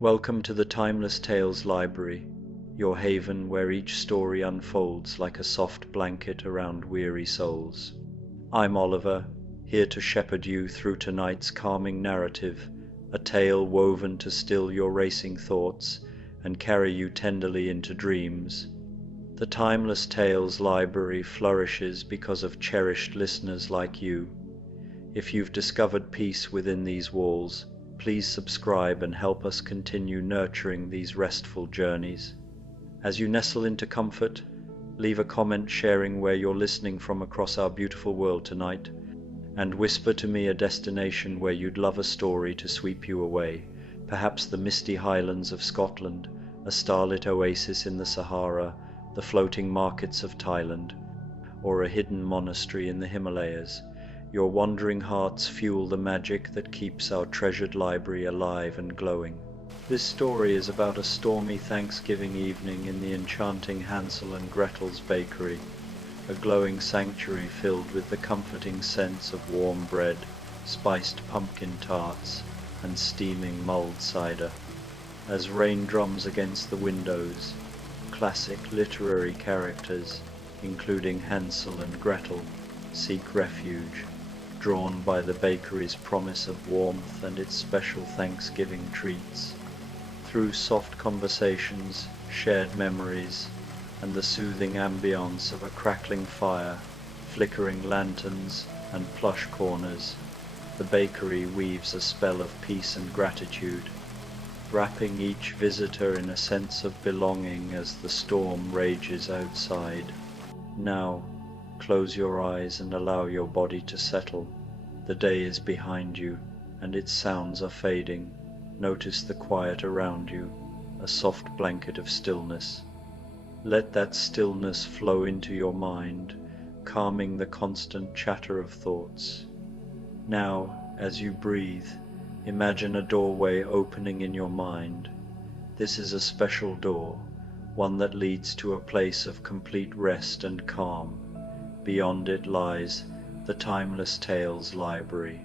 Welcome to the Timeless Tales Library, your haven where each story unfolds like a soft blanket around weary souls. I'm Oliver, here to shepherd you through tonight's calming narrative, a tale woven to still your racing thoughts and carry you tenderly into dreams. The Timeless Tales Library flourishes because of cherished listeners like you. If you've discovered peace within these walls, please subscribe and help us continue nurturing these restful journeys. As you nestle into comfort, leave a comment sharing where you're listening from across our beautiful world tonight, and whisper to me a destination where you'd love a story to sweep you away, perhaps the misty highlands of Scotland, a starlit oasis in the Sahara, the floating markets of Thailand, or a hidden monastery in the Himalayas. Your wandering hearts fuel the magic that keeps our treasured library alive and glowing. This story is about a stormy Thanksgiving evening in the enchanting Hansel and Gretel's bakery, a glowing sanctuary filled with the comforting scents of warm bread, spiced pumpkin tarts, and steaming mulled cider. As rain drums against the windows, classic literary characters, including Hansel and Gretel, seek refuge, drawn by the bakery's promise of warmth and its special Thanksgiving treats. Through soft conversations, shared memories, and the soothing ambiance of a crackling fire, flickering lanterns, and plush corners, the bakery weaves a spell of peace and gratitude, wrapping each visitor in a sense of belonging as the storm rages outside. Now, close your eyes and allow your body to settle. The day is behind you, and its sounds are fading. Notice the quiet around you, a soft blanket of stillness. Let that stillness flow into your mind, calming the constant chatter of thoughts. Now, as you breathe, imagine a doorway opening in your mind. This is a special door, one that leads to a place of complete rest and calm. Beyond it lies the Timeless Tales Library.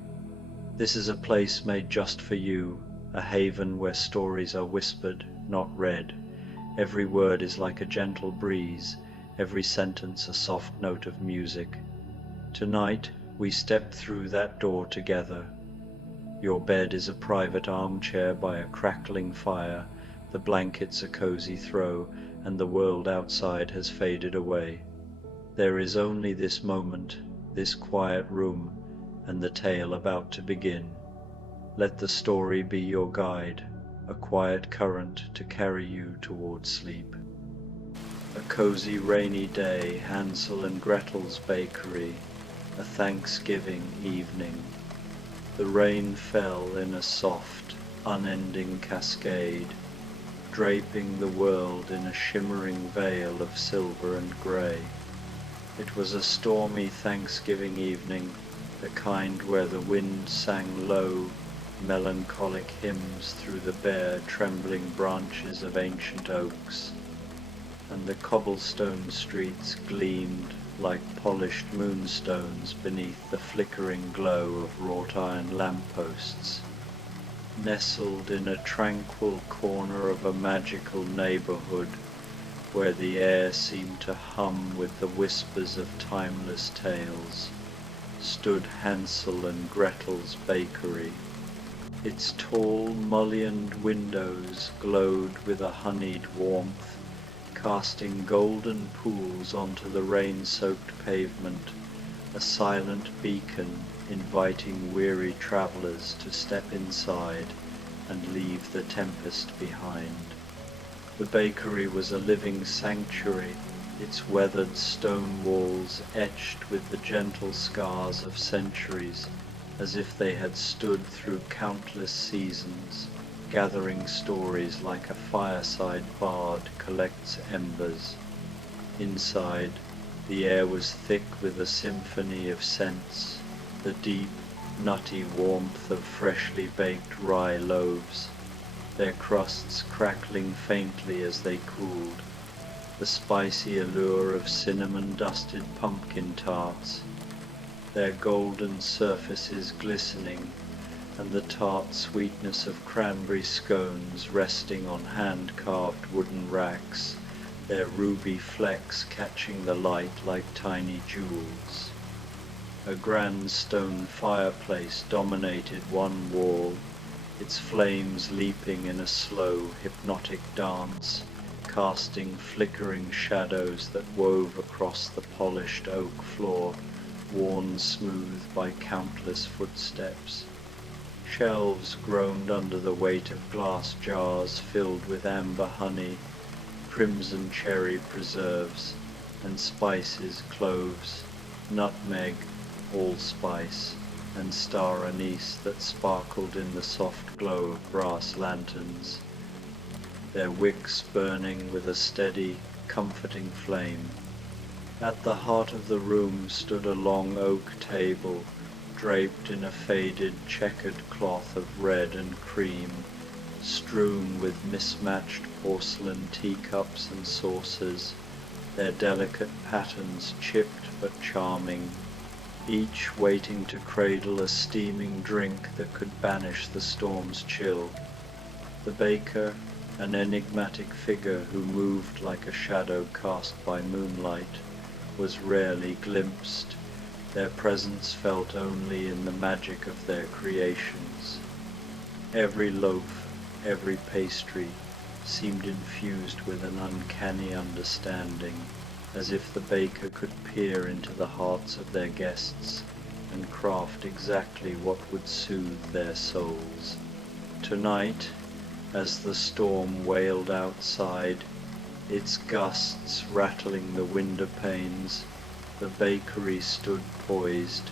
This is a place made just for you, a haven where stories are whispered, not read. Every word is like a gentle breeze, every sentence a soft note of music. Tonight, we step through that door together. Your bed is a private armchair by a crackling fire, the blankets a cozy throw, and the world outside has faded away. There is only this moment, this quiet room, and the tale about to begin. Let the story be your guide, a quiet current to carry you towards sleep. A cozy rainy day, Hansel and Gretel's bakery, a Thanksgiving evening. The rain fell in a soft, unending cascade, draping the world in a shimmering veil of silver and grey. It was a stormy Thanksgiving evening, the kind where the wind sang low, melancholic hymns through the bare, trembling branches of ancient oaks, and the cobblestone streets gleamed like polished moonstones beneath the flickering glow of wrought iron lampposts. Nestled in a tranquil corner of a magical neighborhood, where the air seemed to hum with the whispers of timeless tales, stood Hansel and Gretel's bakery. Its tall, mullioned windows glowed with a honeyed warmth, casting golden pools onto the rain-soaked pavement, a silent beacon inviting weary travelers to step inside and leave the tempest behind. The bakery was a living sanctuary, its weathered stone walls etched with the gentle scars of centuries, as if they had stood through countless seasons, gathering stories like a fireside bard collects embers. Inside, the air was thick with a symphony of scents, the deep, nutty warmth of freshly baked rye loaves, their crusts crackling faintly as they cooled, the spicy allure of cinnamon-dusted pumpkin tarts, their golden surfaces glistening and the tart sweetness of cranberry scones resting on hand-carved wooden racks, their ruby flecks catching the light like tiny jewels. A grand stone fireplace dominated one wall, its flames leaping in a slow, hypnotic dance, casting flickering shadows that wove across the polished oak floor, worn smooth by countless footsteps. Shelves groaned under the weight of glass jars filled with amber honey, crimson cherry preserves, and spices, cloves, nutmeg, allspice, and star anise that sparkled in the soft glow of brass lanterns, their wicks burning with a steady, comforting flame. At the heart of the room stood a long oak table, draped in a faded, checkered cloth of red and cream, strewn with mismatched porcelain teacups and saucers, their delicate patterns chipped but charming, each waiting to cradle a steaming drink that could banish the storm's chill. The baker, an enigmatic figure who moved like a shadow cast by moonlight, was rarely glimpsed, their presence felt only in the magic of their creations. Every loaf, every pastry, seemed infused with an uncanny understanding, as if the baker could peer into the hearts of their guests and craft exactly what would soothe their souls. Tonight, as the storm wailed outside, its gusts rattling the window panes, the bakery stood poised,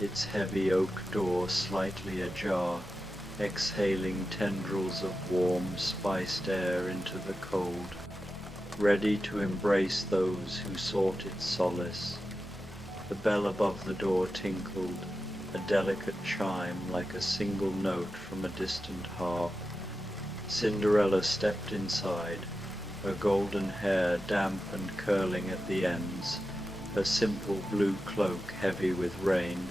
its heavy oak door slightly ajar, exhaling tendrils of warm, spiced air into the cold, ready to embrace those who sought its solace. The bell above the door tinkled, a delicate chime like a single note from a distant harp. Cinderella stepped inside, her golden hair damp and curling at the ends, her simple blue cloak heavy with rain,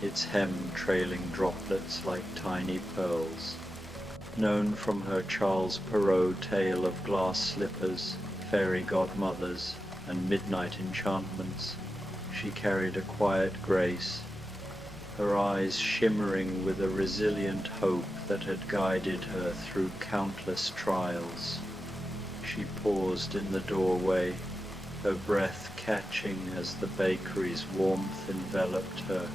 its hem trailing droplets like tiny pearls. Known from her Charles Perrault tale of glass slippers, fairy godmothers, and midnight enchantments, she carried a quiet grace, her eyes shimmering with a resilient hope that had guided her through countless trials. She paused in the doorway, her breath catching as the bakery's warmth enveloped her,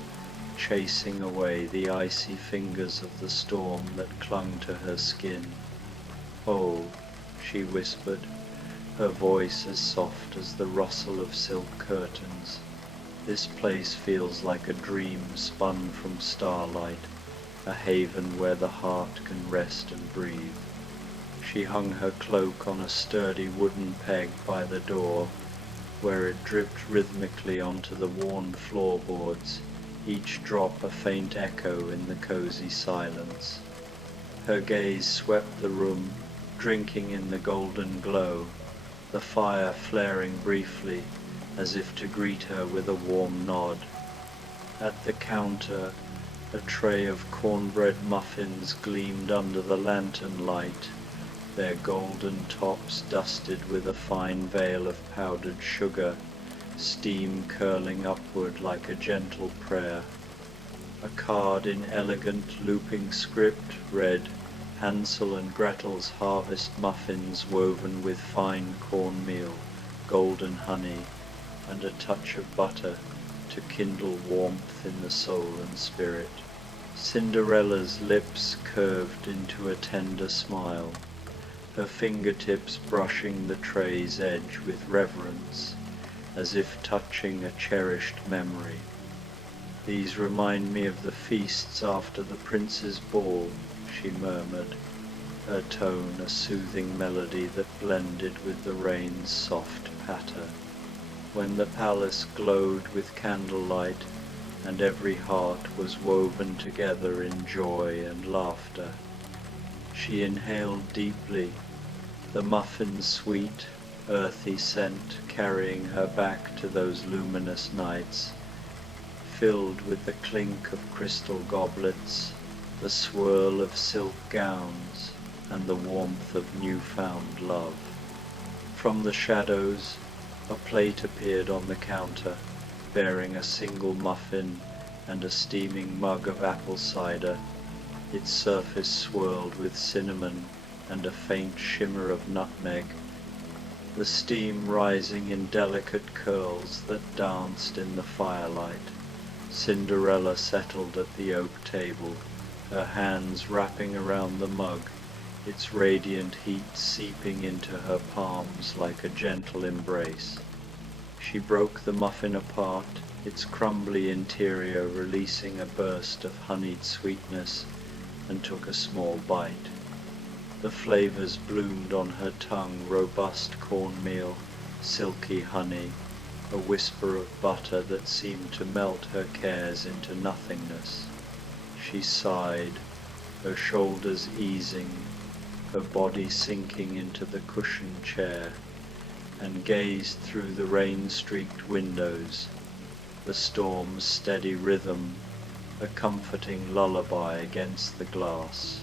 chasing away the icy fingers of the storm that clung to her skin. "Oh," she whispered, her voice as soft as the rustle of silk curtains, "this place feels like a dream spun from starlight, a haven where the heart can rest and breathe." She hung her cloak on a sturdy wooden peg by the door, where it dripped rhythmically onto the worn floorboards, each drop a faint echo in the cozy silence. Her gaze swept the room, drinking in the golden glow, the fire flaring briefly, as if to greet her with a warm nod. At the counter, a tray of cornbread muffins gleamed under the lantern light, their golden tops dusted with a fine veil of powdered sugar, steam curling upward like a gentle prayer. A card in elegant looping script read, "Hansel and Gretel's harvest muffins woven with fine cornmeal, golden honey, and a touch of butter to kindle warmth in the soul and spirit." Cinderella's lips curved into a tender smile, her fingertips brushing the tray's edge with reverence, as if touching a cherished memory. "These remind me of the feasts after the prince's ball," she murmured, her tone a soothing melody that blended with the rain's soft patter, when the palace glowed with candlelight and every heart was woven together in joy and laughter. She inhaled deeply, the muffin's sweet, earthy scent carrying her back to those luminous nights, filled with the clink of crystal goblets, the swirl of silk gowns, and the warmth of new-found love. From the shadows, a plate appeared on the counter, bearing a single muffin and a steaming mug of apple cider, its surface swirled with cinnamon and a faint shimmer of nutmeg, the steam rising in delicate curls that danced in the firelight. Cinderella settled at the oak table, her hands wrapping around the mug, its radiant heat seeping into her palms like a gentle embrace. She broke the muffin apart, its crumbly interior releasing a burst of honeyed sweetness, and took a small bite. The flavors bloomed on her tongue, robust cornmeal, silky honey, a whisper of butter that seemed to melt her cares into nothingness. She sighed, her shoulders easing, her body sinking into the cushioned chair, and gazed through the rain-streaked windows, the storm's steady rhythm, a comforting lullaby against the glass.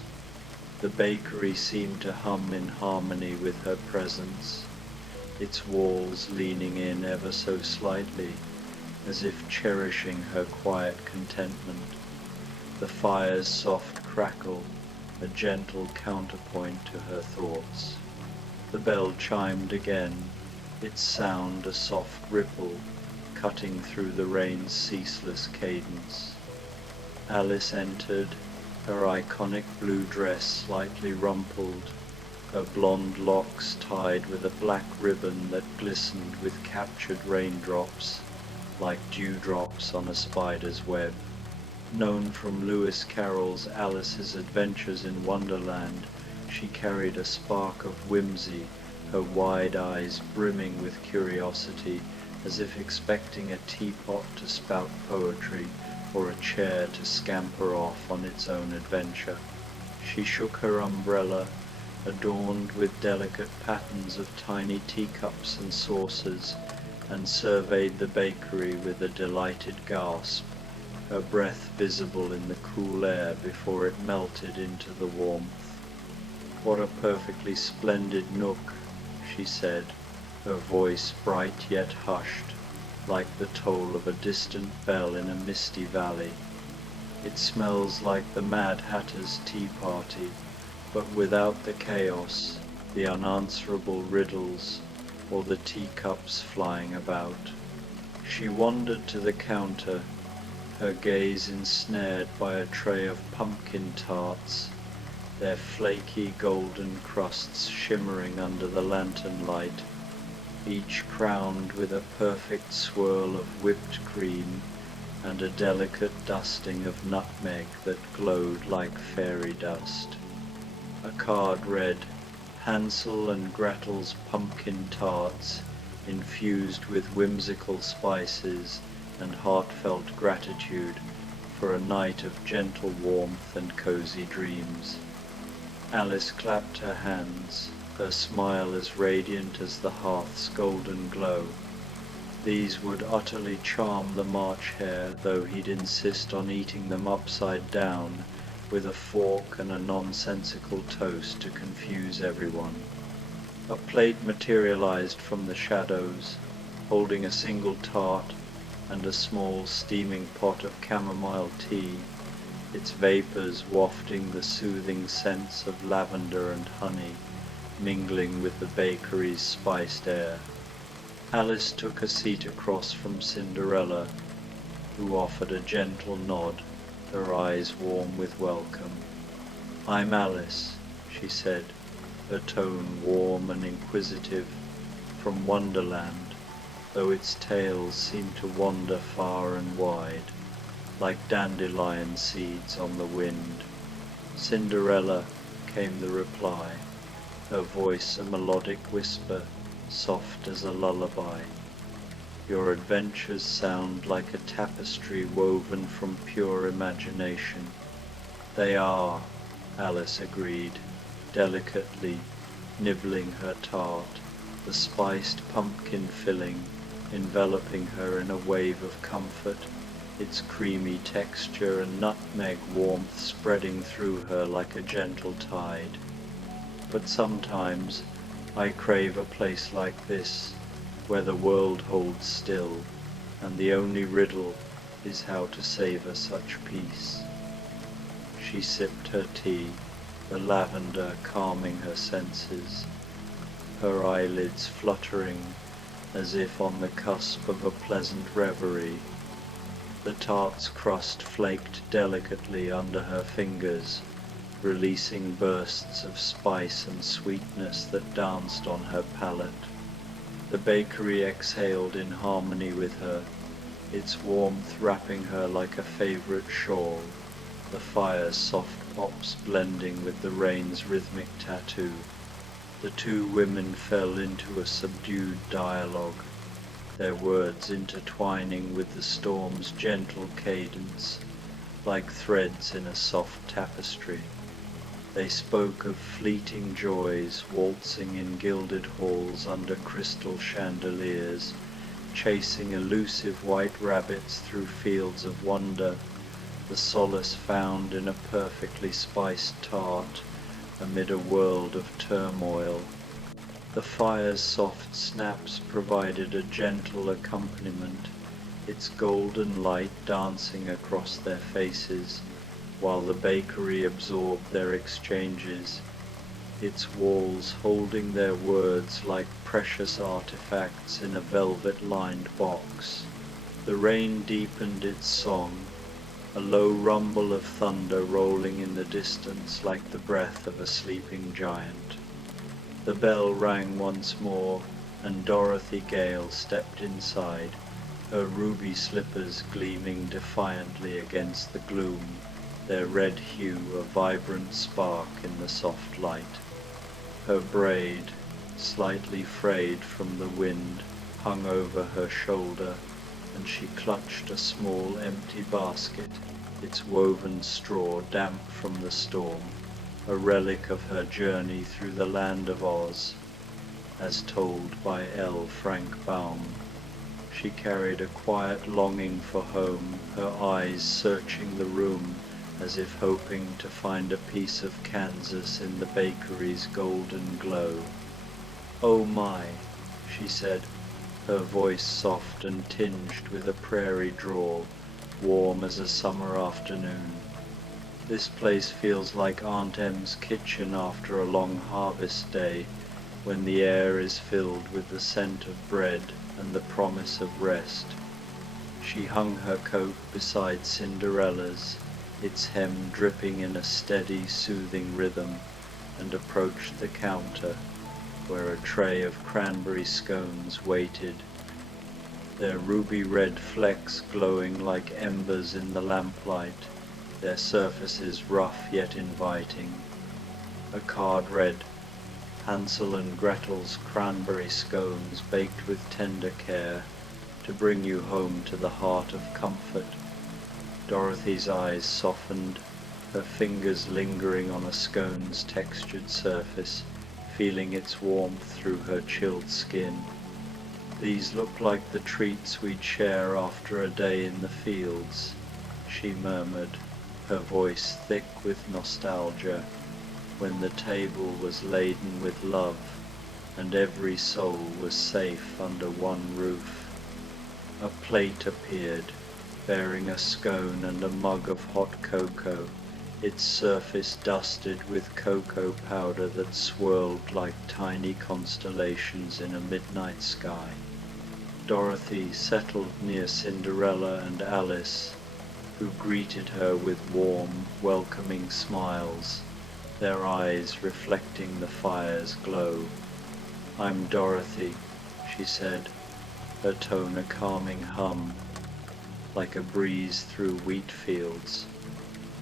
The bakery seemed to hum in harmony with her presence, its walls leaning in ever so slightly, as if cherishing her quiet contentment. The fire's soft crackle, a gentle counterpoint to her thoughts. The bell chimed again, its sound a soft ripple, cutting through the rain's ceaseless cadence. Alice entered, her iconic blue dress slightly rumpled, her blonde locks tied with a black ribbon that glistened with captured raindrops, like dewdrops on a spider's web. Known from Lewis Carroll's Alice's Adventures in Wonderland, she carried a spark of whimsy, her wide eyes brimming with curiosity, as if expecting a teapot to spout poetry or a chair to scamper off on its own adventure. She shook her umbrella, adorned with delicate patterns of tiny teacups and saucers, and surveyed the bakery with a delighted gasp, her breath visible in the cool air before it melted into the warmth. "What a perfectly splendid nook," she said, her voice bright yet hushed, like the toll of a distant bell in a misty valley. "It smells like the Mad Hatter's tea party, but without the chaos, the unanswerable riddles, or the teacups flying about." She wandered to the counter, her gaze ensnared by a tray of pumpkin tarts, their flaky golden crusts shimmering under the lantern light, each crowned with a perfect swirl of whipped cream and a delicate dusting of nutmeg that glowed like fairy dust. A card read, "Hansel and Gretel's pumpkin tarts, infused with whimsical spices and heartfelt gratitude for a night of gentle warmth and cozy dreams." Alice clapped her hands, her smile as radiant as the hearth's golden glow. These would utterly charm the March Hare, though he'd insist on eating them upside down, with a fork and a nonsensical toast to confuse everyone. A plate materialized from the shadows, holding a single tart and a small steaming pot of chamomile tea, its vapors wafting the soothing scents of lavender and honey, mingling with the bakery's spiced air. Alice took a seat across from Cinderella, who offered a gentle nod, her eyes warm with welcome. "I'm Alice," she said, her tone warm and inquisitive, "from Wonderland, though its tales seem to wander far and wide, like dandelion seeds on the wind." "Cinderella," came the reply, her voice a melodic whisper, soft as a lullaby. "Your adventures sound like a tapestry woven from pure imagination." "They are," Alice agreed, delicately, nibbling her tart, the spiced pumpkin filling enveloping her in a wave of comfort, its creamy texture and nutmeg warmth spreading through her like a gentle tide. But sometimes I crave a place like this, where the world holds still, and the only riddle is how to savor such peace. She sipped her tea, the lavender calming her senses, her eyelids fluttering as if on the cusp of a pleasant reverie. The tart's crust flaked delicately under her fingers, releasing bursts of spice and sweetness that danced on her palate. The bakery exhaled in harmony with her, its warmth wrapping her like a favorite shawl, the fire's soft pops blending with the rain's rhythmic tattoo. The two women fell into a subdued dialogue, their words intertwining with the storm's gentle cadence, like threads in a soft tapestry. They spoke of fleeting joys waltzing in gilded halls under crystal chandeliers, chasing elusive white rabbits through fields of wonder, the solace found in a perfectly spiced tart amid a world of turmoil. The fire's soft snaps provided a gentle accompaniment, its golden light dancing across their faces, while the bakery absorbed their exchanges, its walls holding their words like precious artifacts in a velvet-lined box. The rain deepened its song, a low rumble of thunder rolling in the distance like the breath of a sleeping giant. The bell rang once more, and Dorothy Gale stepped inside, her ruby slippers gleaming defiantly against the gloom, their red hue a vibrant spark in the soft light. Her braid, slightly frayed from the wind, hung over her shoulder, and she clutched a small empty basket, its woven straw damp from the storm, a relic of her journey through the land of Oz, as told by L. Frank Baum. She carried a quiet longing for home, her eyes searching the room as if hoping to find a piece of Kansas in the bakery's golden glow. "Oh my," she said, her voice soft and tinged with a prairie drawl, warm as a summer afternoon. "This place feels like Aunt Em's kitchen after a long harvest day, when the air is filled with the scent of bread and the promise of rest." She hung her coat beside Cinderella's, its hem dripping in a steady, soothing rhythm, and approached the counter, where a tray of cranberry scones waited, their ruby-red flecks glowing like embers in the lamplight, their surfaces rough yet inviting. A card read, "Hansel and Gretel's cranberry scones baked with tender care to bring you home to the heart of comfort." Dorothy's eyes softened, her fingers lingering on a scone's textured surface, feeling its warmth through her chilled skin. "These look like the treats we'd share after a day in the fields," she murmured, her voice thick with nostalgia, "when the table was laden with love, and every soul was safe under one roof." A plate appeared, bearing a scone and a mug of hot cocoa, its surface dusted with cocoa powder that swirled like tiny constellations in a midnight sky. Dorothy settled near Cinderella and Alice, who greeted her with warm, welcoming smiles, their eyes reflecting the fire's glow. "I'm Dorothy," she said, her tone a calming hum, like a breeze through wheat fields,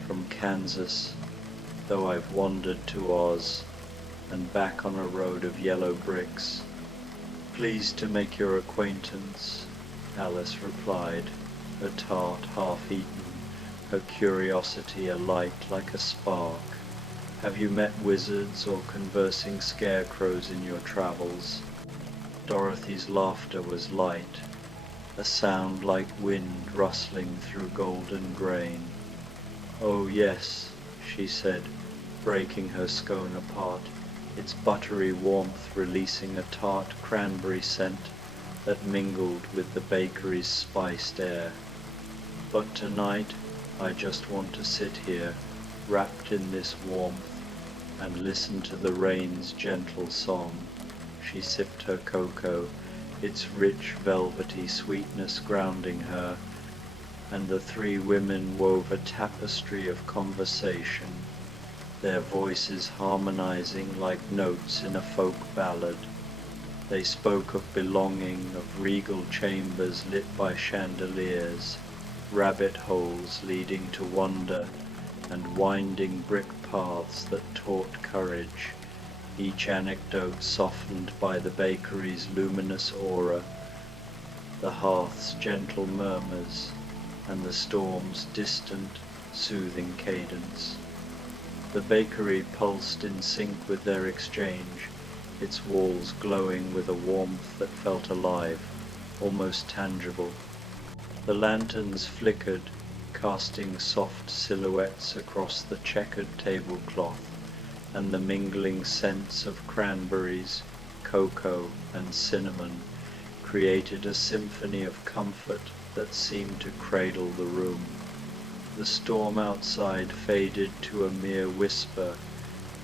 "from Kansas, though I've wandered to Oz, and back on a road of yellow bricks." "Pleased to make your acquaintance," Alice replied, her tart half-eaten, her curiosity alight like a spark. "Have you met wizards or conversing scarecrows in your travels?" Dorothy's laughter was light, a sound like wind rustling through golden grain. "Oh yes," she said, breaking her scone apart, its buttery warmth releasing a tart cranberry scent that mingled with the bakery's spiced air. "But tonight I just want to sit here, wrapped in this warmth, and listen to the rain's gentle song." She sipped her cocoa, its rich velvety sweetness grounding her, and the three women wove a tapestry of conversation, their voices harmonizing like notes in a folk ballad. They spoke of belonging, of regal chambers lit by chandeliers, rabbit holes leading to wonder, and winding brick paths that taught courage, each anecdote softened by the bakery's luminous aura, the hearth's gentle murmurs, and the storm's distant, soothing cadence. The bakery pulsed in sync with their exchange, its walls glowing with a warmth that felt alive, almost tangible. The lanterns flickered, casting soft silhouettes across the checkered tablecloth, and the mingling scents of cranberries, cocoa, and cinnamon created a symphony of comfort that seemed to cradle the room. The storm outside faded to a mere whisper,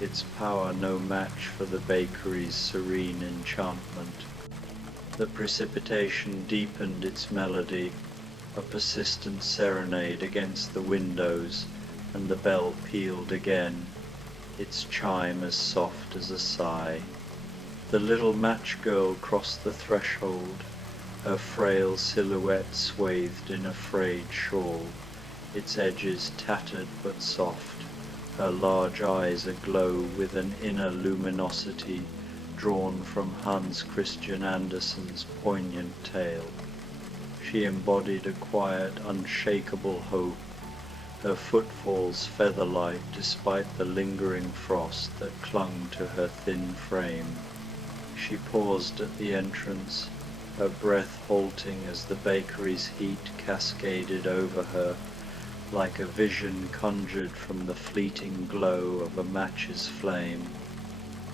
its power no match for the bakery's serene enchantment. The precipitation deepened its melody, a persistent serenade against the windows, and the bell pealed again, its chime as soft as a sigh. The little match girl crossed the threshold, her frail silhouette swathed in a frayed shawl, its edges tattered but soft, her large eyes aglow with an inner luminosity drawn from Hans Christian Andersen's poignant tale. She embodied a quiet, unshakable hope, her footfalls feather-light despite the lingering frost that clung to her thin frame. She paused at the entrance, her breath halting as the bakery's heat cascaded over her, like a vision conjured from the fleeting glow of a match's flame.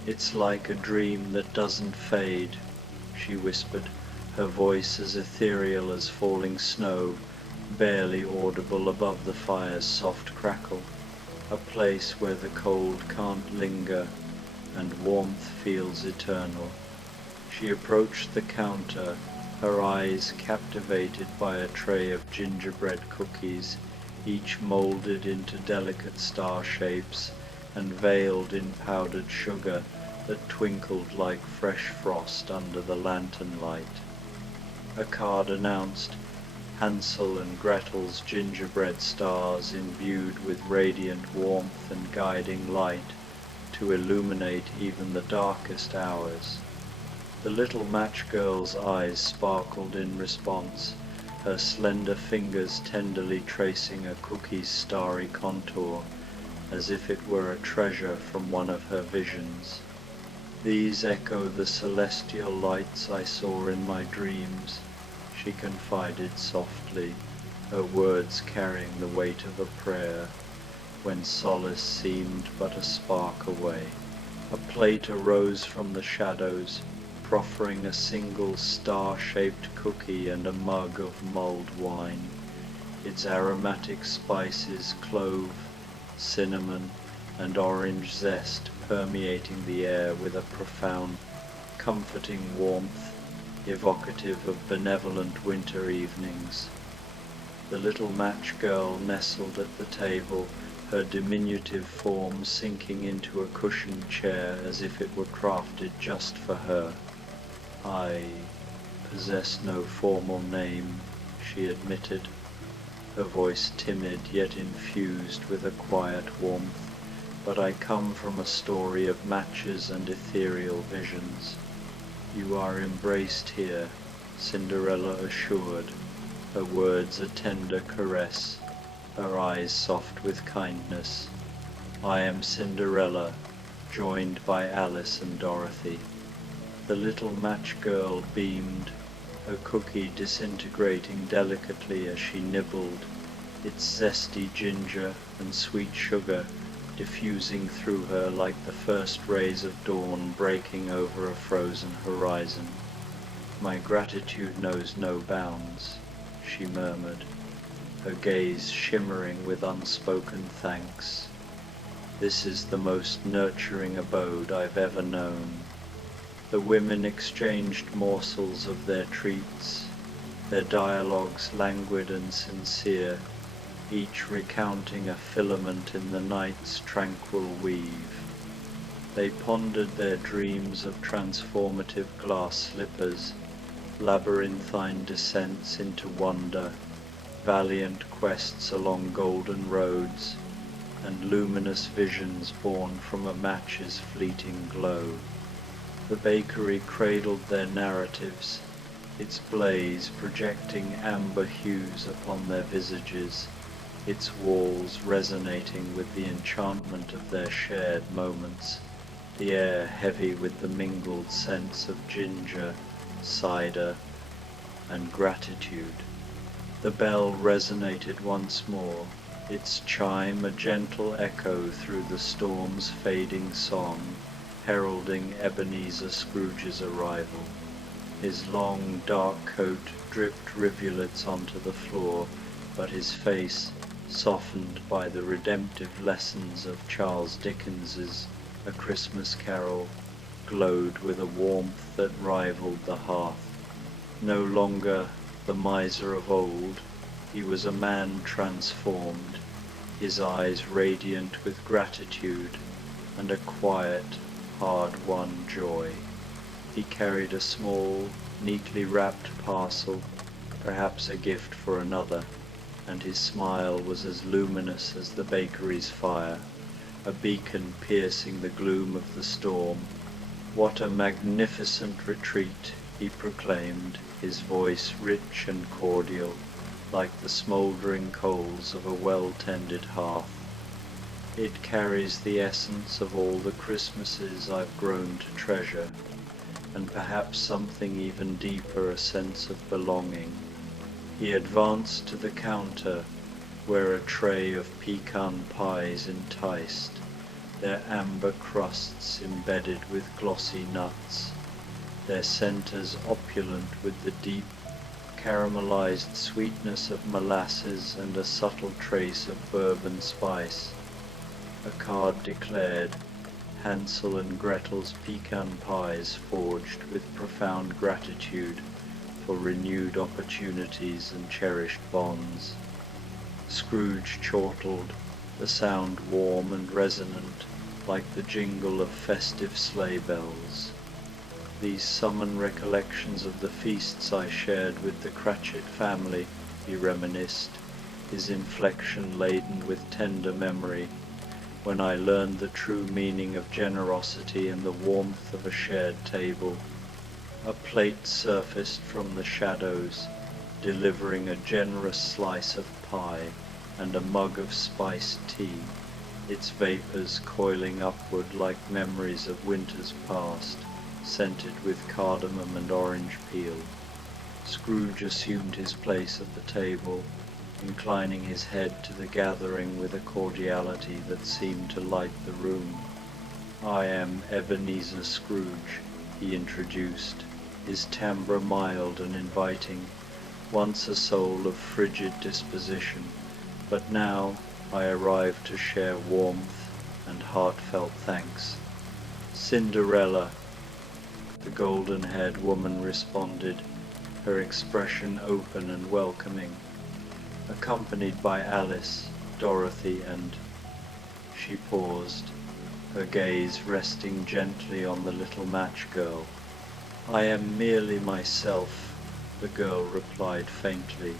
"It's like a dream that doesn't fade," she whispered, her voice as ethereal as falling snow, barely audible above the fire's soft crackle. "A place where the cold can't linger, and warmth feels eternal." She approached the counter, her eyes captivated by a tray of gingerbread cookies, each molded into delicate star shapes and veiled in powdered sugar that twinkled like fresh frost under the lantern light. A card announced, "Hansel and Gretel's gingerbread stars imbued with radiant warmth and guiding light to illuminate even the darkest hours." The little match girl's eyes sparkled in response, her slender fingers tenderly tracing a cookie's starry contour, as if it were a treasure from one of her visions. "These echo the celestial lights I saw in my dreams," she confided softly, her words carrying the weight of a prayer, when solace seemed but a spark away. A plate arose from the shadows, proffering a single star-shaped cookie and a mug of mulled wine, its aromatic spices, clove, cinnamon, and orange zest permeating the air with a profound, comforting warmth, evocative of benevolent winter evenings. The little match girl nestled at the table, her diminutive form sinking into a cushioned chair as if it were crafted just for her. "I possess no formal name," she admitted, her voice timid yet infused with a quiet warmth, "but I come from a story of matches and ethereal visions." "You are embraced here," Cinderella assured, her words a tender caress, her eyes soft with kindness. "I am Cinderella, joined by Alice and Dorothy." The little match girl beamed, her cookie disintegrating delicately as she nibbled, its zesty ginger and sweet sugar diffusing through her like the first rays of dawn breaking over a frozen horizon. "My gratitude knows no bounds," she murmured, her gaze shimmering with unspoken thanks. "This is the most nurturing abode I've ever known." The women exchanged morsels of their treats, their dialogues languid and sincere, each recounting a filament in the night's tranquil weave. They pondered their dreams of transformative glass slippers, labyrinthine descents into wonder, valiant quests along golden roads, and luminous visions born from a match's fleeting glow. The bakery cradled their narratives, its blaze projecting amber hues upon their visages, its walls resonating with the enchantment of their shared moments, the air heavy with the mingled scents of ginger, cider, and gratitude. The bell resonated once more, its chime a gentle echo through the storm's fading song, heralding Ebenezer Scrooge's arrival. His long, dark coat dripped rivulets onto the floor, but his face, softened by the redemptive lessons of Charles Dickens's A Christmas Carol, glowed with a warmth that rivaled the hearth. No longer the miser of old, he was a man transformed, his eyes radiant with gratitude and a quiet, hard-won joy. He carried a small, neatly wrapped parcel, perhaps a gift for another, and his smile was as luminous as the bakery's fire, a beacon piercing the gloom of the storm. "What a magnificent retreat," he proclaimed, his voice rich and cordial, like the smouldering coals of a well-tended hearth. "It carries the essence of all the Christmases I've grown to treasure, and perhaps something even deeper, a sense of belonging." He advanced to the counter, where a tray of pecan pies enticed, their amber crusts embedded with glossy nuts, their centers opulent with the deep, caramelized sweetness of molasses and a subtle trace of bourbon spice. A card declared, "Hansel and Gretel's pecan pies forged with profound gratitude for renewed opportunities and cherished bonds." Scrooge chortled, the sound warm and resonant, like the jingle of festive sleigh bells. "These summon recollections of the feasts I shared with the Cratchit family," he reminisced, his inflection laden with tender memory, "when I learned the true meaning of generosity in the warmth of a shared table." A plate surfaced from the shadows, delivering a generous slice of pie and a mug of spiced tea, its vapors coiling upward like memories of winters past, scented with cardamom and orange peel. Scrooge assumed his place at the table, inclining his head to the gathering with a cordiality that seemed to light the room. "I am Ebenezer Scrooge," he introduced, his timbre mild and inviting, once a soul of frigid disposition, but now I arrived to share warmth and heartfelt thanks. "Cinderella," the golden-haired woman responded, her expression open and welcoming, accompanied by Alice, Dorothy, and... She paused, her gaze resting gently on the little match girl. "I am merely myself," the girl replied faintly,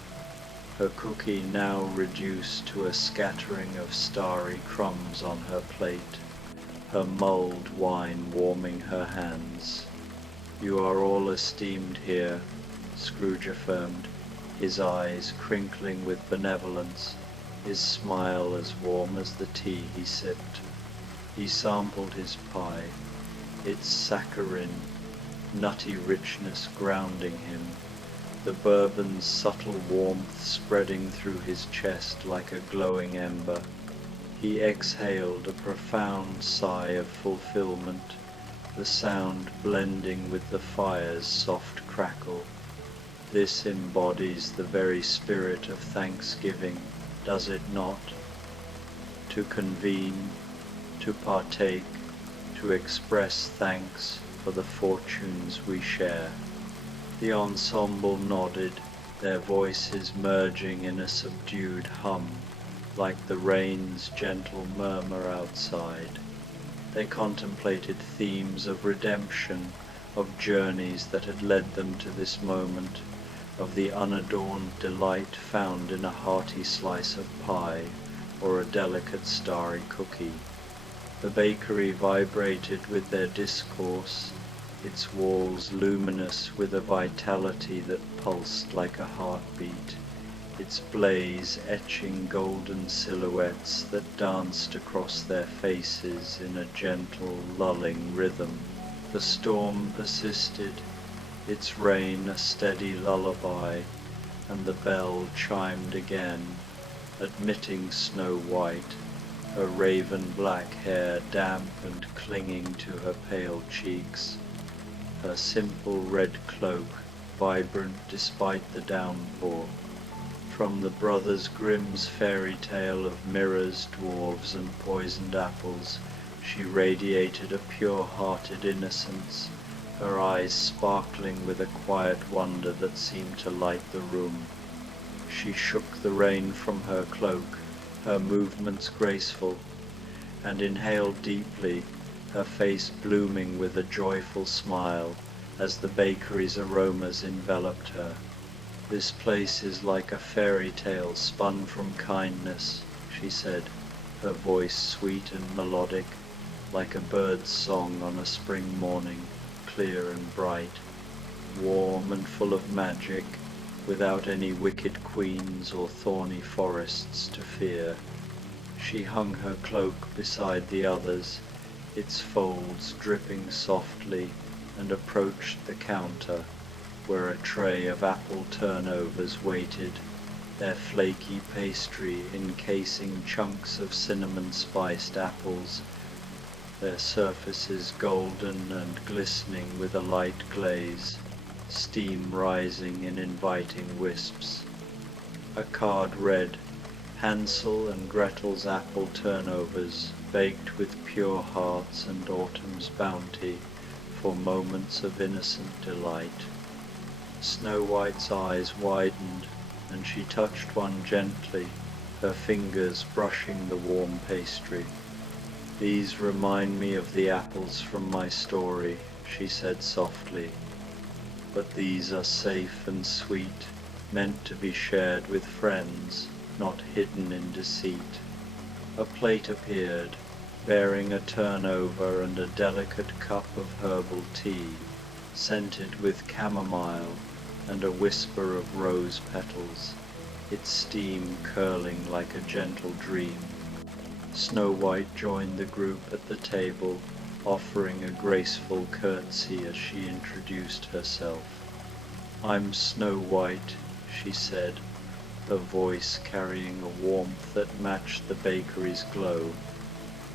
her cookie now reduced to a scattering of starry crumbs on her plate, her mulled wine warming her hands. "You are all esteemed here," Scrooge affirmed, his eyes crinkling with benevolence, his smile as warm as the tea he sipped. He sampled his pie, its saccharine, nutty richness grounding him, the bourbon's subtle warmth spreading through his chest like a glowing ember. He exhaled a profound sigh of fulfillment, the sound blending with the fire's soft crackle. This embodies the very spirit of Thanksgiving, does it not? To convene, to partake, to express thanks for the fortunes we share. The ensemble nodded, their voices merging in a subdued hum, like the rain's gentle murmur outside. They contemplated themes of redemption, of journeys that had led them to this moment, of the unadorned delight found in a hearty slice of pie or a delicate starry cookie. The bakery vibrated with their discourse, its walls luminous with a vitality that pulsed like a heartbeat, its blaze etching golden silhouettes that danced across their faces in a gentle, lulling rhythm. The storm persisted, its rain a steady lullaby, and the bell chimed again, admitting Snow White, her raven-black hair damp and clinging to her pale cheeks, her simple red cloak vibrant despite the downpour. From the Brothers Grimm's fairy tale of mirrors, dwarves, and poisoned apples, she radiated a pure-hearted innocence, her eyes sparkling with a quiet wonder that seemed to light the room. She shook the rain from her cloak, her movements graceful, and inhaled deeply, her face blooming with a joyful smile as the bakery's aromas enveloped her. "This place is like a fairy tale spun from kindness," she said, her voice sweet and melodic, like a bird's song on a spring morning, clear and bright, warm and full of magic, without any wicked queens or thorny forests to fear. She hung her cloak beside the others, its folds dripping softly, and approached the counter, where a tray of apple turnovers waited, their flaky pastry encasing chunks of cinnamon-spiced apples, their surfaces golden and glistening with a light glaze, steam rising in inviting wisps. A card read, "Hansel and Gretel's apple turnovers, baked with pure hearts and autumn's bounty, for moments of innocent delight." Snow White's eyes widened, and she touched one gently, her fingers brushing the warm pastry. "These remind me of the apples from my story," she said softly. "But these are safe and sweet, meant to be shared with friends, not hidden in deceit." A plate appeared, bearing a turnover and a delicate cup of herbal tea, scented with chamomile and a whisper of rose petals, its steam curling like a gentle dream. Snow White joined the group at the table, offering a graceful curtsy as she introduced herself. "I'm Snow White," she said, her voice carrying a warmth that matched the bakery's glow,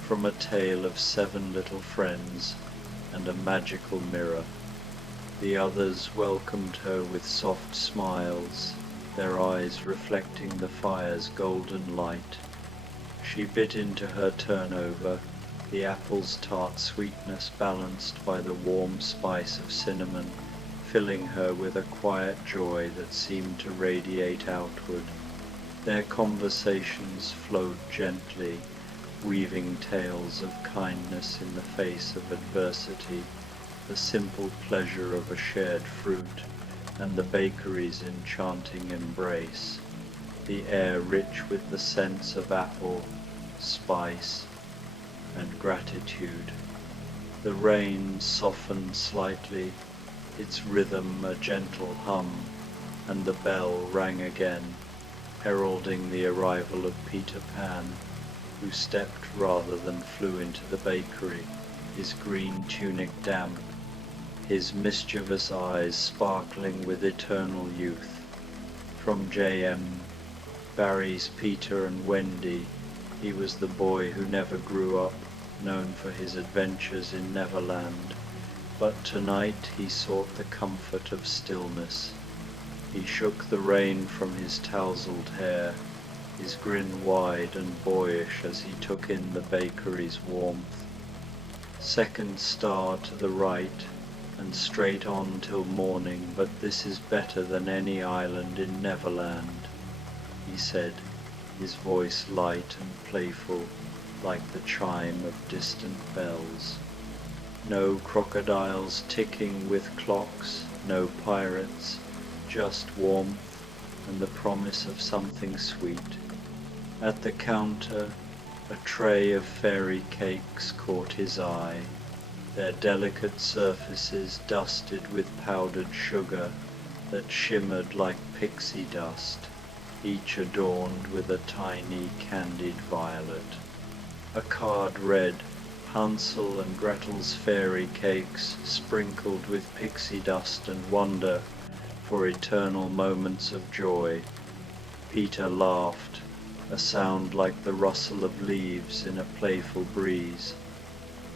"from a tale of 7 little friends and a magical mirror." The others welcomed her with soft smiles, their eyes reflecting the fire's golden light. She bit into her turnover, the apple's tart sweetness balanced by the warm spice of cinnamon, filling her with a quiet joy that seemed to radiate outward. Their conversations flowed gently, weaving tales of kindness in the face of adversity, the simple pleasure of a shared fruit, and the bakery's enchanting embrace, the air rich with the scents of apple, spice, and gratitude. The rain softened slightly, its rhythm a gentle hum, and the bell rang again, heralding the arrival of Peter Pan, who stepped rather than flew into the bakery, his green tunic damp, his mischievous eyes sparkling with eternal youth. From J.M. Barrie's Peter and Wendy, he was the boy who never grew up, known for his adventures in Neverland. But tonight he sought the comfort of stillness. He shook the rain from his tousled hair, his grin wide and boyish as he took in the bakery's warmth. Second star to the right, and straight on till morning, but this is better than any island in Neverland, he said, his voice light and playful like the chime of distant bells. No crocodiles ticking with clocks, no pirates, just warmth and the promise of something sweet. At the counter, a tray of fairy cakes caught his eye, their delicate surfaces dusted with powdered sugar that shimmered like pixie dust, each adorned with a tiny candied violet. A card read, Hansel and Gretel's fairy cakes sprinkled with pixie dust and wonder for eternal moments of joy. Peter laughed, a sound like the rustle of leaves in a playful breeze.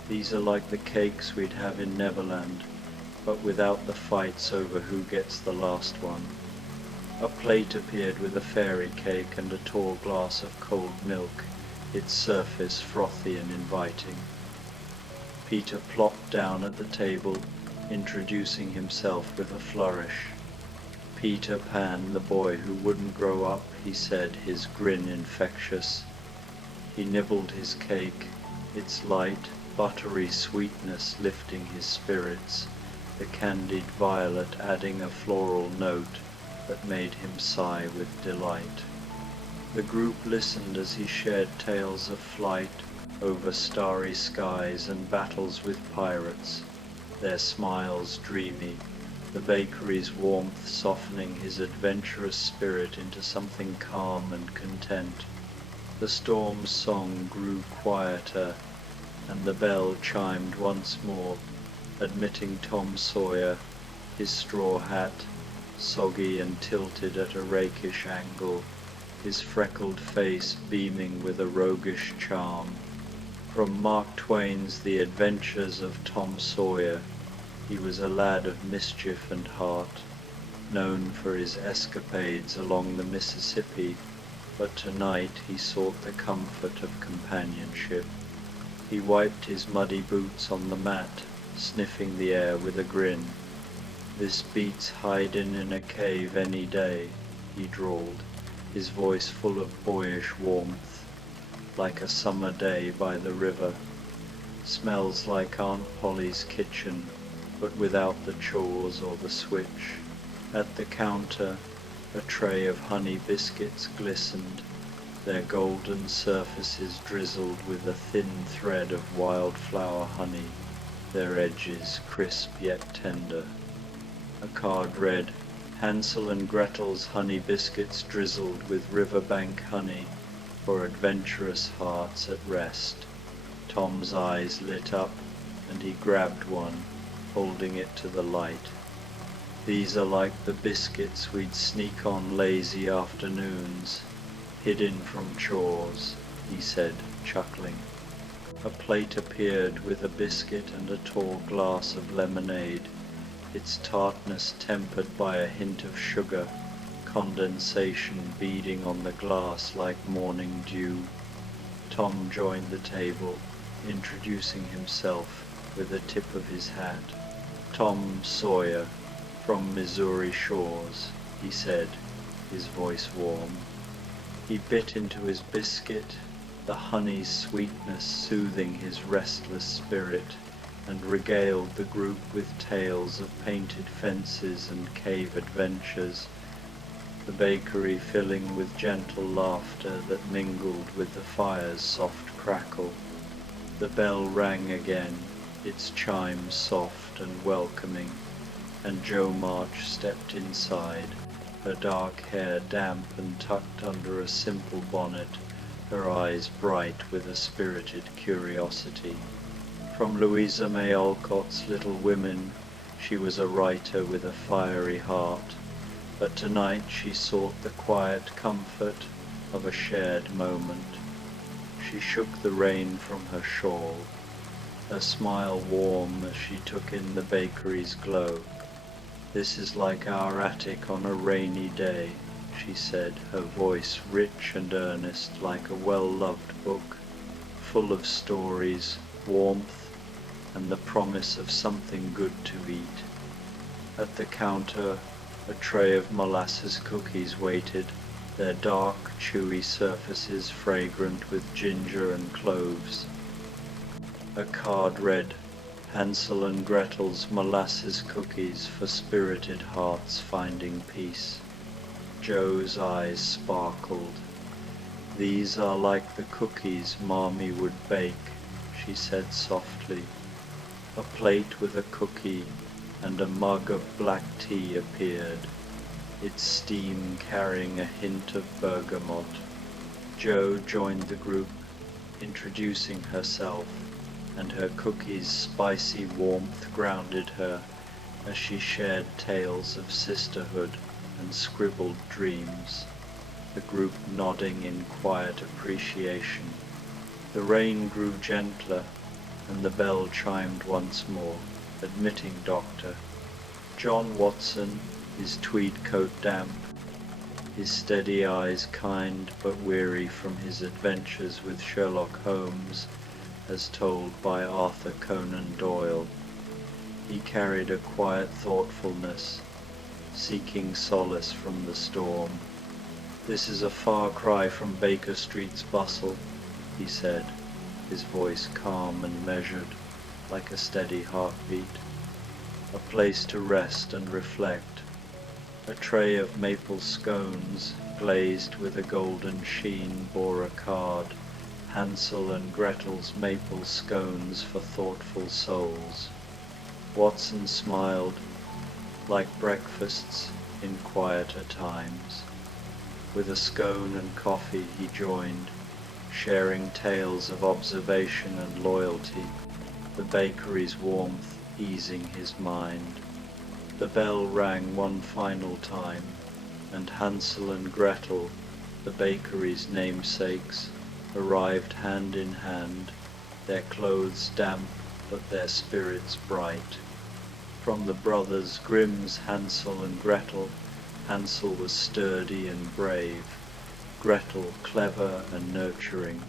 These are like the cakes we'd have in Neverland, but without the fights over who gets the last one. A plate appeared with a fairy cake and a tall glass of cold milk, its surface frothy and inviting. Peter plopped down at the table, introducing himself with a flourish. Peter Pan, the boy who wouldn't grow up, he said, his grin infectious. He nibbled his cake, its light, buttery sweetness lifting his spirits, the candied violet adding a floral note that made him sigh with delight. The group listened as he shared tales of flight over starry skies and battles with pirates, their smiles dreamy, the bakery's warmth softening his adventurous spirit into something calm and content. The storm's song grew quieter, and the bell chimed once more, admitting Tom Sawyer, his straw hat, soggy and tilted at a rakish angle, his freckled face beaming with a roguish charm. From Mark Twain's The Adventures of Tom Sawyer, he was a lad of mischief and heart, known for his escapades along the Mississippi, but tonight he sought the comfort of companionship. He wiped his muddy boots on the mat, sniffing the air with a grin. "This beats hidin' in a cave any day," he drawled, his voice full of boyish warmth, "like a summer day by the river. Smells like Aunt Polly's kitchen, but without the chores or the switch." At the counter, a tray of honey biscuits glistened, their golden surfaces drizzled with a thin thread of wildflower honey, their edges crisp yet tender. A card read, Hansel and Gretel's honey biscuits drizzled with riverbank honey for adventurous hearts at rest. Tom's eyes lit up, and he grabbed one, holding it to the light. "These are like the biscuits we'd sneak on lazy afternoons, hidden from chores," he said, chuckling. A plate appeared with a biscuit and a tall glass of lemonade, its tartness tempered by a hint of sugar, condensation beading on the glass like morning dew. Tom joined the table, introducing himself with a tip of his hat. "Tom Sawyer, from Missouri shores," he said, his voice warm. He bit into his biscuit, the honey's sweetness soothing his restless spirit, and regaled the group with tales of painted fences and cave adventures, the bakery filling with gentle laughter that mingled with the fire's soft crackle. The bell rang again, its chimes soft and welcoming, and Jo March stepped inside, her dark hair damp and tucked under a simple bonnet, her eyes bright with a spirited curiosity. From Louisa May Alcott's Little Women, She was a writer with a fiery heart, but tonight she sought the quiet comfort of a shared moment. She shook the rain from her shawl, her smile warm as she took in the bakery's glow. "This is like our attic on a rainy day," she said, her voice rich and earnest like a well-loved book, full of stories, warmth, and the promise of something good to eat. At the counter, a tray of molasses cookies waited, their dark, chewy surfaces fragrant with ginger and cloves. A card read, "Hansel and Gretel's molasses cookies for spirited hearts finding peace." Joe's eyes sparkled. "These are like the cookies Mommy would bake," she said softly. A plate with a cookie and a mug of black tea appeared, its steam carrying a hint of bergamot. Joe joined the group, introducing herself, and her cookie's spicy warmth grounded her as she shared tales of sisterhood and scribbled dreams, the group nodding in quiet appreciation. The rain grew gentler, and the bell chimed once more, admitting Dr. John Watson, his tweed coat damp, his steady eyes kind but weary from his adventures with Sherlock Holmes as told by Arthur Conan Doyle. He carried a quiet thoughtfulness, seeking solace from the storm. "This is a far cry from Baker Street's bustle," he said, his voice calm and measured, like a steady heartbeat. "A place to rest and reflect." A tray of maple scones, glazed with a golden sheen, bore a card, "Hansel and Gretel's maple scones for thoughtful souls." Watson smiled, like breakfasts in quieter times. With a scone and coffee he joined, sharing tales of observation and loyalty, the bakery's warmth easing his mind. The bell rang one final time, and Hansel and Gretel, the bakery's namesakes, arrived hand in hand, their clothes damp but their spirits bright. From the brothers Grimm's Hansel and Gretel, Hansel was sturdy and brave, Gretel clever and nurturing.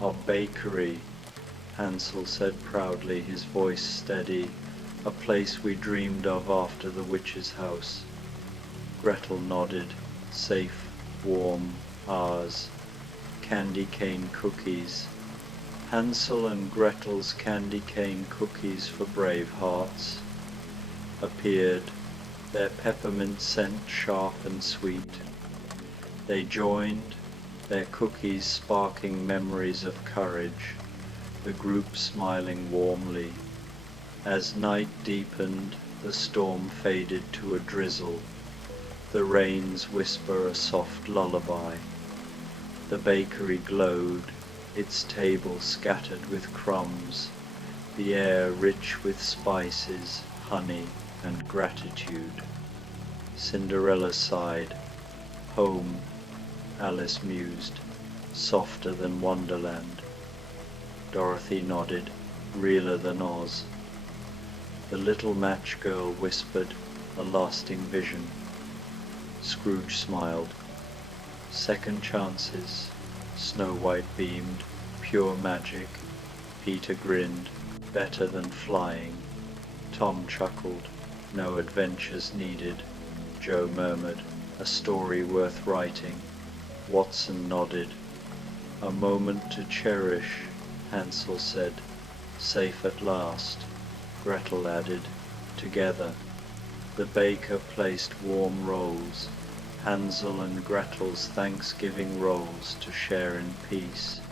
"Our bakery," Hansel said proudly, his voice steady, "a place we dreamed of after the witch's house." Gretel nodded, "Safe, warm, ours. Candy cane cookies." Hansel and Gretel's candy cane cookies for brave hearts appeared, their peppermint scent sharp and sweet. They joined, their cookies sparking memories of courage, the group smiling warmly. As night deepened, the storm faded to a drizzle, the rains whisper a soft lullaby. The bakery glowed, its table scattered with crumbs, the air rich with spices, honey, and gratitude. Cinderella sighed. "Home," Alice mused, "softer than Wonderland." Dorothy nodded, "Realer than Oz." The little match girl whispered, "A lasting vision." Scrooge smiled. "Second chances," Snow White beamed, "pure magic." Peter grinned, "Better than flying." Tom chuckled, "No adventures needed." Joe murmured, "A story worth writing." Watson nodded. "A moment to cherish," Hansel said. "Safe at last," Gretel added. Together, the baker placed warm rolls, Hansel and Gretel's Thanksgiving rolls to share in peace.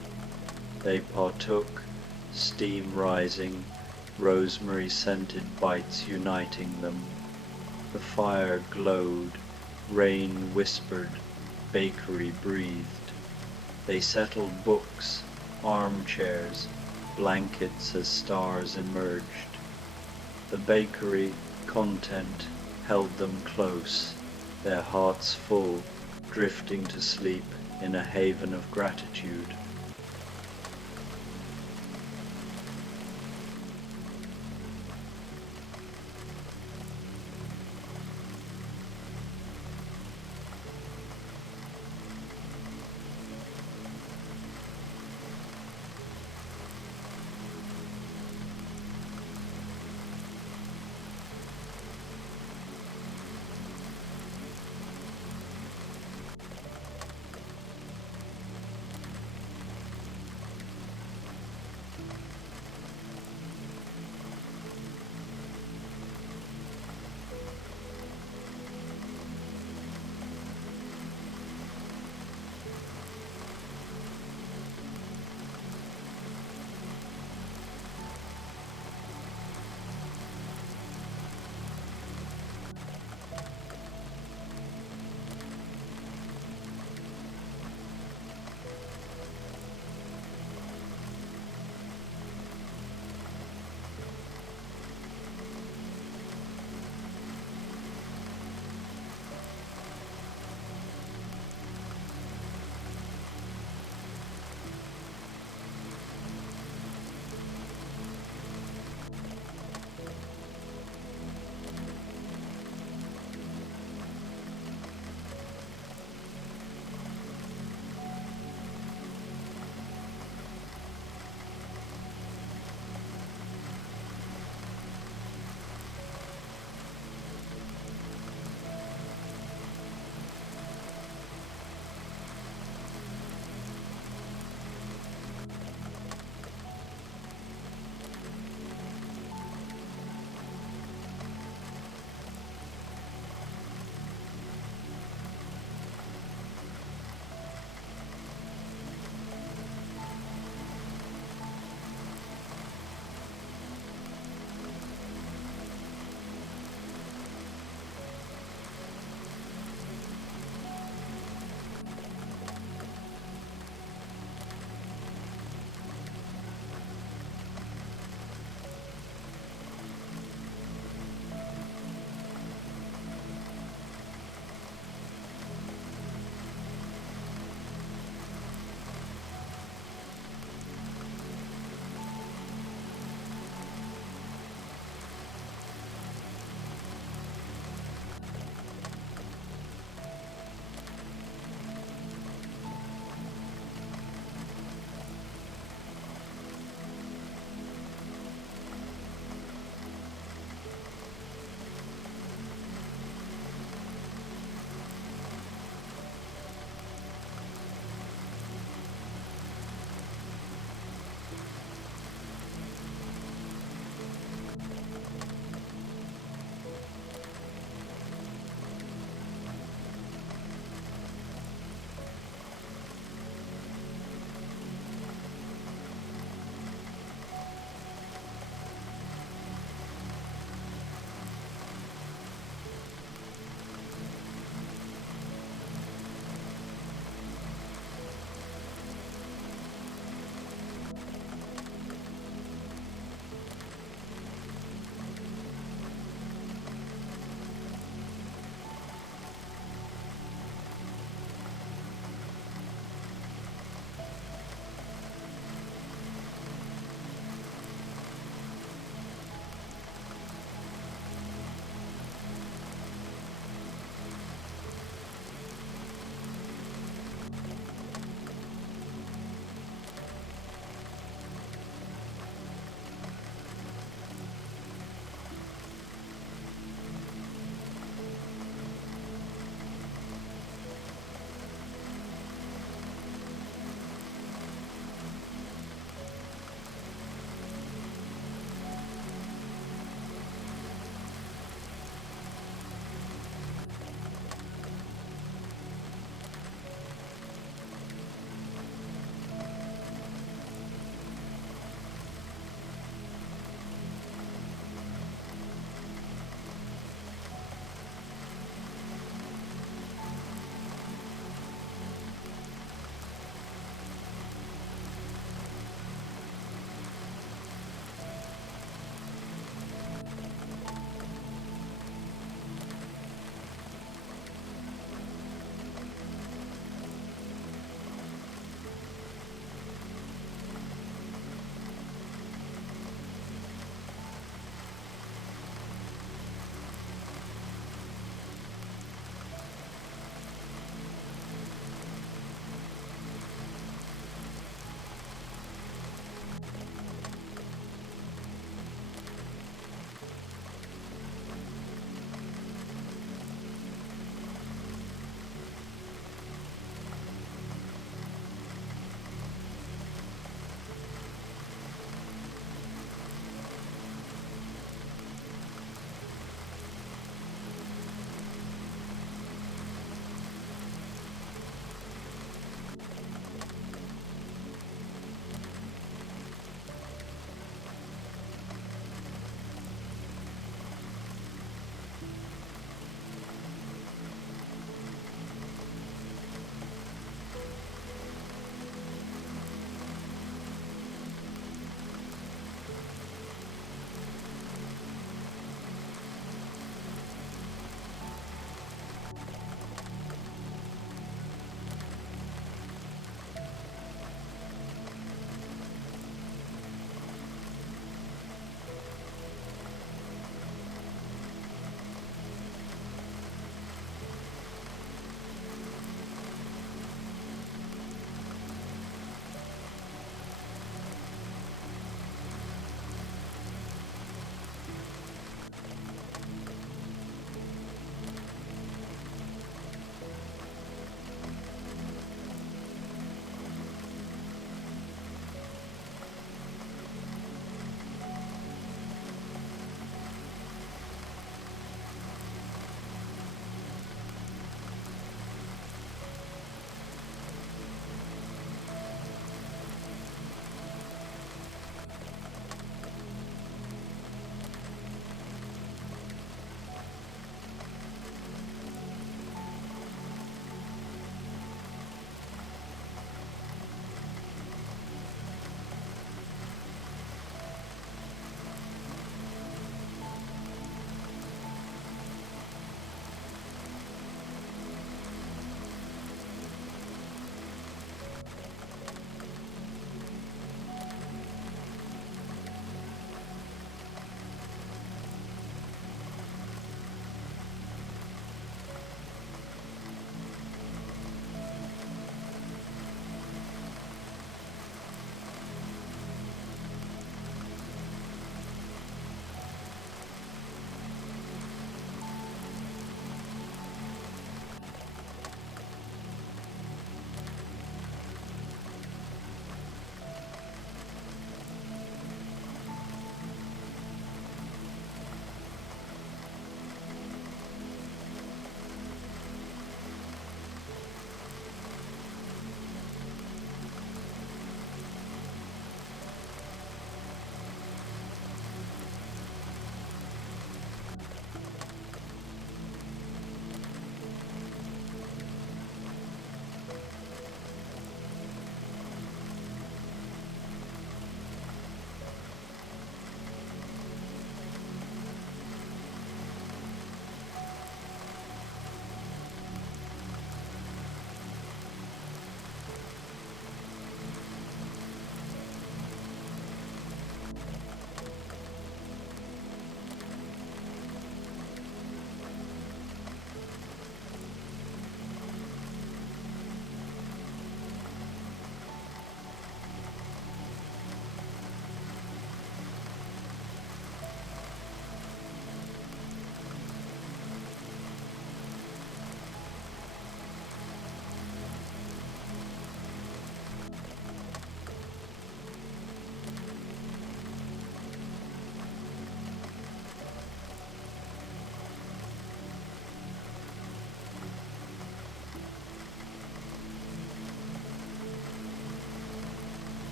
They partook, steam rising, rosemary-scented bites uniting them. The fire glowed, rain whispered, bakery breathed. They settled books, armchairs, blankets as stars emerged. The bakery, content held them close, their hearts full, drifting to sleep in a haven of gratitude.